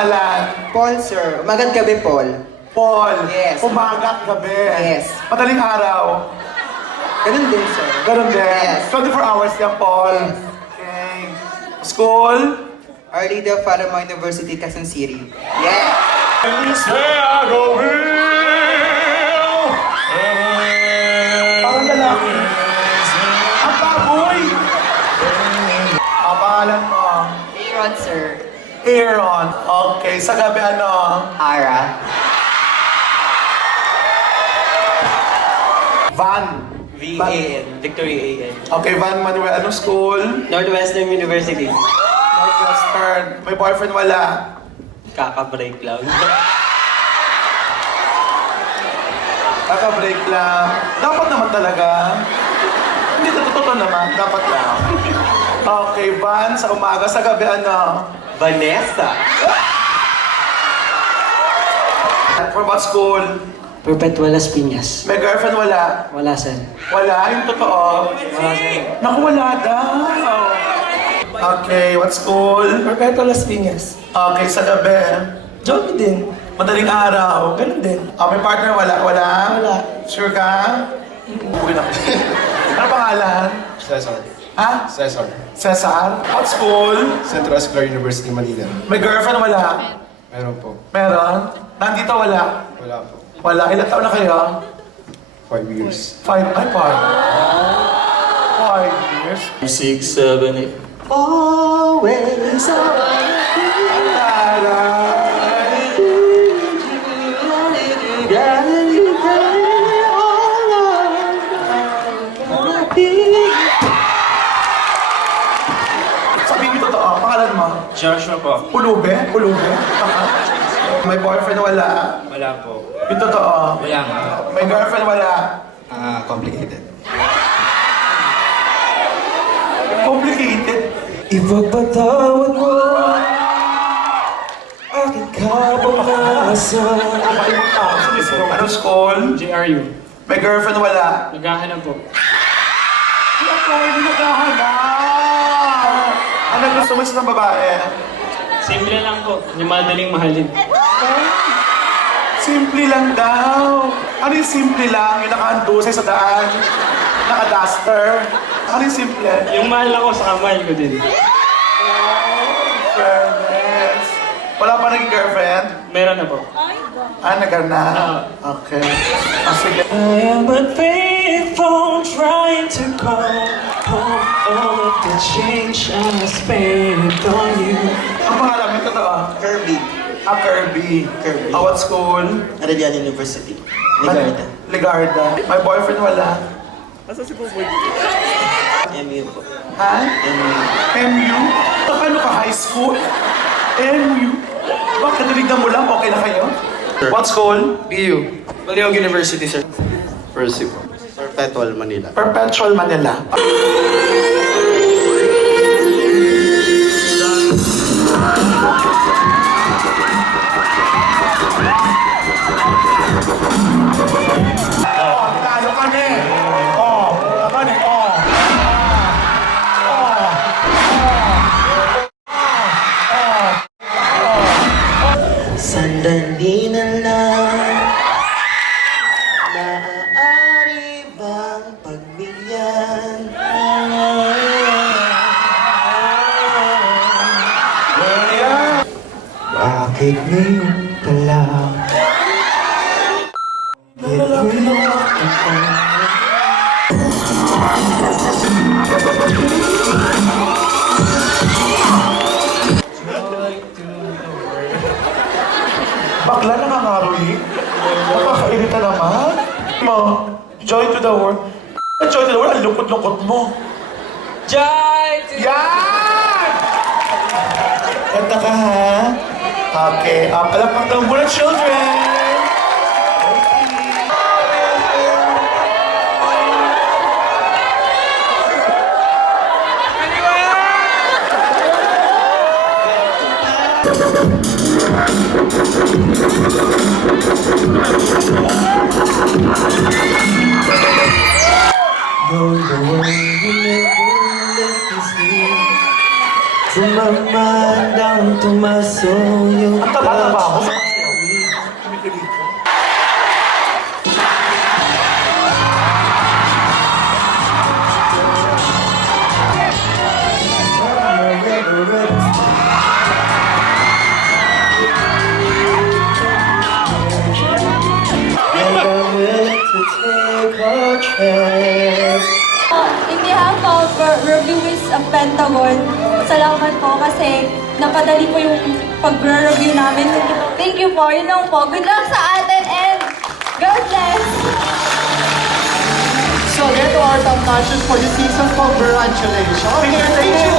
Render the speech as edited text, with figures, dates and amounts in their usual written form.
pangalan? Paul, sir. Umagat gabi, Paul. Paul. Yes. Umaga at gabi. Yes. Madaling araw. Ganun din, sir. Ganun din. Yes. 24 hours yan, Paul. Yes. Okay. School? Our Lady of Fatima University, Quezon City. Yeah. Parang lalaki. Ang baboy! Ang pangalan mo? Aaron, sir. Aaron. Okay. Sa gabi ano? Ara. Van. V-A-N. Victory A-N. Okay, Van Manuel. Anong school? Northwestern University. Northwestern. May boyfriend wala? Kaka-break lang. Kaka-break lang. Dapat naman talaga. Hindi totoo naman. Dapat lang. Okay, Van. Sa umaga, sa gabi ano? Vanessa. From what school? Perpetual Las Piñas. May girlfriend wala? Wala, sir. Wala? Yung totoo? Wala, sir. Naku, wala daw. Okay, what school? Perpetual Las Piñas. Okay, sa gabi. Joby din. Madaling araw. Ganun din. May partner wala? Wala? Wala. Sure ka? Uwi na. Ano pangalan? Cesar. Ha? Cesar. Cesar? What school? Central Escolar University, Manila. May girlfriend wala? Meron po. Meron? Nandito wala? Wala po. Wala. Ilang taon na kayo? 5 years. 5 years? 6, 7, 8. Always Sabihin mo totoo, pangalan mo? Joshua po. Pulube? Pulube? May boyfriend wala? Wala po. Yung totoo? Wala nga. May girlfriend wala? Complicated. Complicated? Ipagpatawad mo aking kapangasan. Kapatid ka. Anong school? JRU. May girlfriend wala? Naghahanap po. Ako, hindi naghahanap. Ano gusto mo sa isang babae? Simple lang po. Yung madaling mahalin. Simple lang daw. Ano yung simple lang? Yung nakahandusay sa daan? Naka-duster? Ano yung simple? Yung mahal ako sa kamahal ko din. Fairness. Wala pa naging girlfriend? Meron na po. Nagar na? Okay. Sige. I am unfaithful, trying to call all of the change I spent on you. Ang pangalan mo totoo? Kirby. Kirby. Kirby. What school? Aradian University. Ligarda. Ligarda. May boyfriend wala? MU po. Ha? MU? Ano ka, high school? MU? Bakit narinig mo lang? Okay na kayo? What school? PU. Baliog University, sir. Percy po. Perpetual, Manila. Perpetual Manila. Talo kami! Kami! Sandali na lang. Maaari bang pagbigyan? Bakit ngayon ka lang? Bakla nangangaroy. Nakakairita naman. Mo, joy to the world. Joy to the world, ang lungkot-lungkot mo. Joy to Yan! Kanta ka ha? Okay, palakpak daw muna children! You're the one who never let me sleep. Tumamandang tumasoyo. Ang taba-taba ako sa And I'm willing to take a chance. In behalf of Reviewers of Pentagon, salamat po kasi napadali po yung pag-review namin. Thank you po. Yun lang po. Good luck sa atin and God bless! So, ito our top notches for the season. Congratulations!